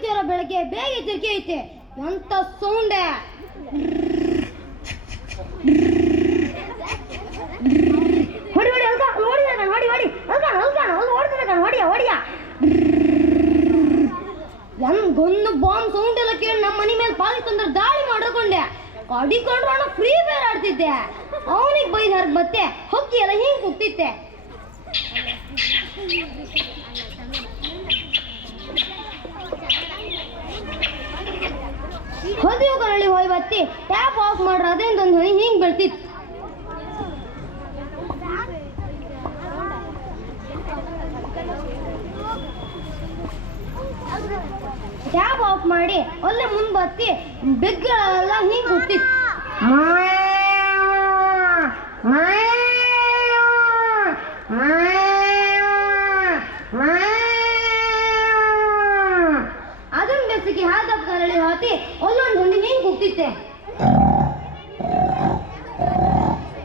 ಐತಿಯರ ಬೆಳಗ್ಗೆ ಬೇಗ ತಿರ್ಗಿ ಐತೆ ಎಂತ ಸೌಂಡೆ ಹೊಡಿ ಹೊಡಿ ಅಲ್ಕ ಹೊಡಿದ ನಾನು ಹೊಡಿ ಹೊಡಿ ಅಲ್ಕ ಅಲ್ಲಿ ಹೊಡ್ತಿದ್ದೆ ನಾನು ಹೊಡಿಯ ಹೊಡಿಯ ಹೆಂಗೊಂದು ಬಾಂಬ್ ಸೌಂಡ್ ಎಲ್ಲ ಕೇಳಿ ನಮ್ಮ ಮನೆ ಮೇಲೆ ಪಾಲಿ ತಂದ್ರೆ ದಾಳಿ ಮಾಡ್ಕೊಂಡೆ ಕಡಿಕೊಂಡ್ರು ಅಣ್ಣ ಫ್ರೀ ಫೈರ್ ಆಡ್ತಿದ್ದೆ ಅವನಿಗೆ ಬೈದು ಹರ್ಗ್ ಬತ್ತೆ ಹೊಕ್ಕಿ ಎಲ್ಲ ಹಿಂಗೆ ಕೂಗ್ತಿತ್ತೆ ಹೊದಿಯು ಕರಳಿ ಹೋಯ್ ಬತ್ತಿ ಟ್ಯಾಪ್ ಆಫ್ ಮಾಡ್ರ ಅದೇಂದೊಂದು ಹೊಯ್ ಹಿಂಗೆ ಬೀಳ್ತಿತ್ತು ಟ್ಯಾಪ್ ಆಫ್ ಮಾಡಿ ಅಲ್ಲೇ ಮುಂದೆ ಬತ್ತಿ ಬೆಗ್ಗಳೆಲ್ಲ ಹಿಂಗೆ ಕೂಗ್ತಿತ್ತು ಅದನ್ನ ಬೆಸಿಗೆ ಹಾದಪ್ಪ ಕರಳಿ ಹಾಕಿ ಅಲ್ಲೊಂದು ಹಿಂಗೆ ಕೂಗ್ತಿತ್ತೆ